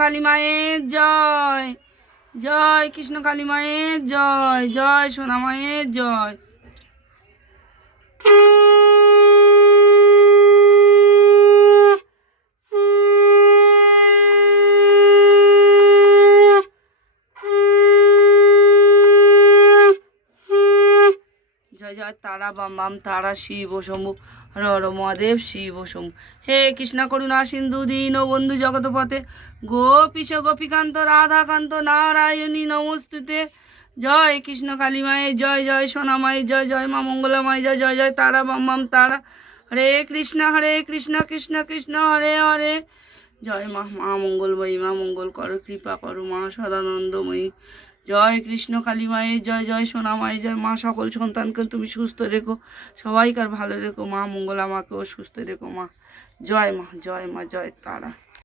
কালী মায়ের জয়। জয় কৃষ্ণ কালী মায়ের জয়। জয় সোনা মায়ের জয়। জয় জয় তারা বাম বাম তারা শিব শম্ভু হর হর মহাদেব শিব শম্ভু। হে কৃষ্ণ করুণা সিন্ধু দীন বন্ধু জগৎপতে গোপীশ গোপীকান্ত রাধাকান্ত নারায়ণী নমস্তুতে। জয় কৃষ্ণ কালী মায়ের জয়। জয় সোনা মায়ের জয়। জয় মা মঙ্গলা মায়ের জয়। জয় জয় তারা বাম বাম তারা। হরে কৃষ্ণ কৃষ্ণ কৃষ্ণ হরে হরে। জয় মা মা মঙ্গলময়ী মা মঙ্গল করো কৃপা করো মা সদানন্দময়ী। জয় কৃষ্ণ কালী মায়ের জয়। জয় সোনা মায়ের জয়। মা সকল সন্তানকে তুমি সুস্থ রেখো, সবাইকার ভালো রেখো মা। মঙ্গল আমাকেও সুস্থ রেখো মা। জয় মা জয় মা জয় তারা।